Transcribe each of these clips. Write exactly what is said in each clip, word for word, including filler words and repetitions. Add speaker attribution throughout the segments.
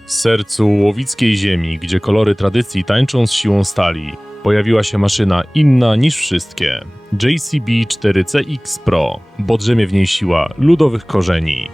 Speaker 1: sercu łowickiej ziemi, gdzie kolory tradycji tańczą z siłą stali, pojawiła się maszyna inna niż wszystkie. J C B cztery C X Pro, bo drzemie w niej siła ludowych korzeni.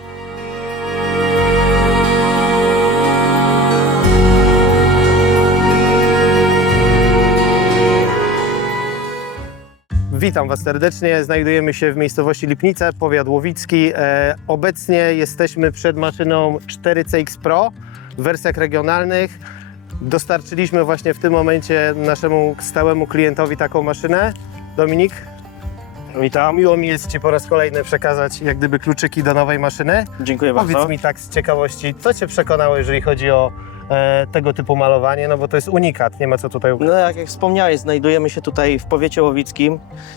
Speaker 2: Witam Was serdecznie, znajdujemy się w miejscowości Lipnice, powiat łowicki. E, obecnie jesteśmy przed maszyną cztery C X Pro w wersjach regionalnych. Dostarczyliśmy właśnie w tym momencie naszemu stałemu klientowi taką maszynę. Dominik, witam. Miło mi jest Ci po raz kolejny przekazać jak gdyby kluczyki do nowej maszyny.
Speaker 3: Dziękuję bardzo.
Speaker 2: Powiedz mi tak z ciekawości, co Cię przekonało, jeżeli chodzi o e, tego typu malowanie, no bo to jest unikat, nie ma co tutaj ukrywać.
Speaker 3: No jak, jak wspomniałeś, znajdujemy się tutaj w powiecie łowickim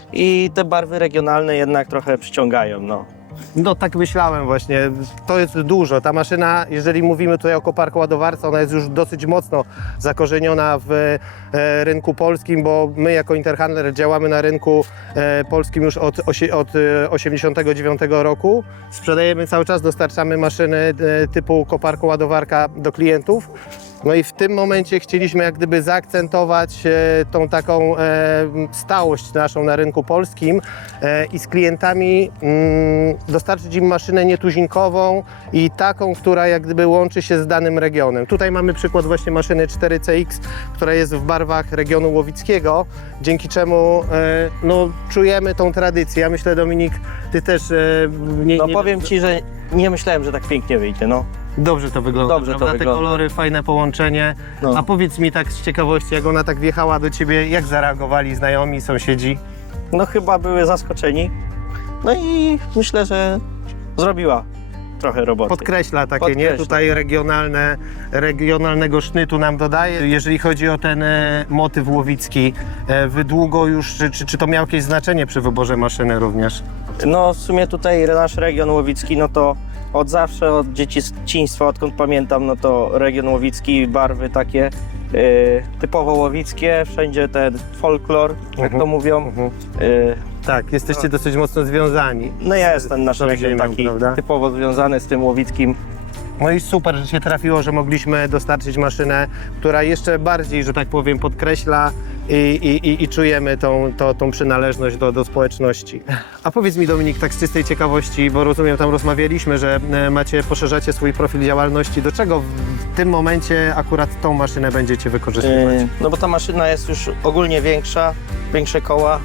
Speaker 3: i te barwy regionalne jednak trochę przyciągają. No.
Speaker 2: No tak myślałem właśnie, to jest dużo. Ta maszyna, jeżeli mówimy tutaj o koparku ładowarce, ona jest już dosyć mocno zakorzeniona w e, rynku polskim, bo my jako Interhandler działamy na rynku e, polskim już od, osie, od e, osiemdziesiątego dziewiątego roku. Sprzedajemy cały czas, dostarczamy maszyny e, typu koparku ładowarka do klientów. No i w tym momencie chcieliśmy jak gdyby zaakcentować e, tą taką e, stałość naszą na rynku polskim e, i z klientami mm, dostarczyć im maszynę nietuzinkową i taką, która jak gdyby łączy się z danym regionem. Tutaj mamy przykład właśnie maszyny cztery C X, która jest w barwach regionu łowickiego, dzięki czemu e, no, czujemy tą tradycję. Ja myślę, Dominik, Ty też e, nie,
Speaker 3: No
Speaker 2: nie...
Speaker 3: powiem Ci, że nie myślałem, że tak pięknie wyjdzie. No.
Speaker 2: Dobrze to wygląda,
Speaker 3: Dobrze to
Speaker 2: prawda? Te
Speaker 3: wygląda.
Speaker 2: kolory, fajne połączenie.
Speaker 3: No.
Speaker 2: A powiedz mi tak z ciekawości, jak ona tak wjechała do Ciebie, jak zareagowali znajomi, sąsiedzi?
Speaker 3: no chyba były zaskoczeni. No i myślę, że zrobiła trochę roboty.
Speaker 2: Podkreśla takie, nie?
Speaker 3: Podkreśla.
Speaker 2: Tutaj regionalne, regionalnego sznytu nam dodaje. Jeżeli chodzi o ten e, motyw łowicki, e, Wy długo już, czy, czy, czy to miało jakieś znaczenie przy wyborze maszyny również?
Speaker 3: No w sumie tutaj nasz region łowicki, no to od zawsze, od dzieciństwa, odkąd pamiętam, no to region łowicki, barwy takie y, typowo łowickie, wszędzie ten folklor, jak
Speaker 2: Mhm.
Speaker 3: to mówią.
Speaker 2: Mhm.
Speaker 3: Y,
Speaker 2: Tak, jesteście dosyć mocno związani.
Speaker 3: no jest ten nasz
Speaker 2: tą
Speaker 3: region
Speaker 2: ziemią,
Speaker 3: taki
Speaker 2: prawda?
Speaker 3: typowo związany z tym łowickim.
Speaker 2: No i super, że się trafiło, że mogliśmy dostarczyć maszynę, która jeszcze bardziej, że tak powiem, podkreśla i, i, i, i czujemy tą, to, tą przynależność do, do społeczności. A powiedz mi, Dominik, tak z czystej ciekawości, bo rozumiem, tam rozmawialiśmy, że e, macie, poszerzacie swój profil działalności. Do czego w tym momencie akurat tą maszynę będziecie wykorzystywać?
Speaker 3: Y, no bo ta maszyna jest już ogólnie większa, większe koła,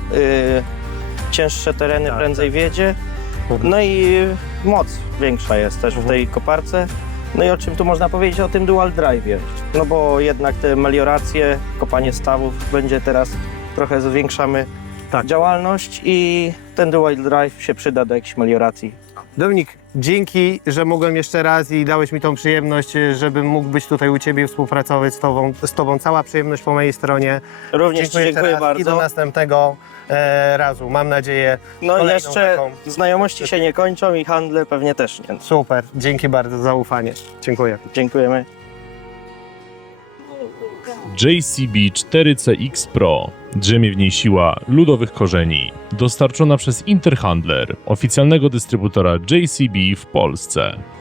Speaker 3: y, cięższe tereny
Speaker 2: Tak,
Speaker 3: prędzej wiedzie. No i moc większa jest też w tej koparce. No i o czym tu można powiedzieć? O tym dual drive'ie. No bo jednak te melioracje, kopanie stawów będzie teraz trochę zwiększamy
Speaker 2: Tak.
Speaker 3: działalność i ten dual drive się przyda do jakiejś melioracji.
Speaker 2: Dominik, dzięki, że mogłem jeszcze raz i dałeś mi tą przyjemność, żebym mógł być tutaj u Ciebie i współpracować z Tobą. Z tobą. Cała przyjemność po mojej stronie.
Speaker 3: Również
Speaker 2: Dziękuję,
Speaker 3: dziękuję,
Speaker 2: jeszcze raz
Speaker 3: bardzo.
Speaker 2: i do następnego e, razu. Mam nadzieję.
Speaker 3: No
Speaker 2: kolejną
Speaker 3: jeszcze
Speaker 2: taką.
Speaker 3: znajomości się nie kończą i handle pewnie też nie.
Speaker 2: Super, dzięki bardzo za zaufanie. Dziękuję.
Speaker 3: Dziękujemy.
Speaker 1: J C B cztery C X Pro, drzemie w niej siła ludowych korzeni. Dostarczona przez Interhandler, oficjalnego dystrybutora J C B w Polsce.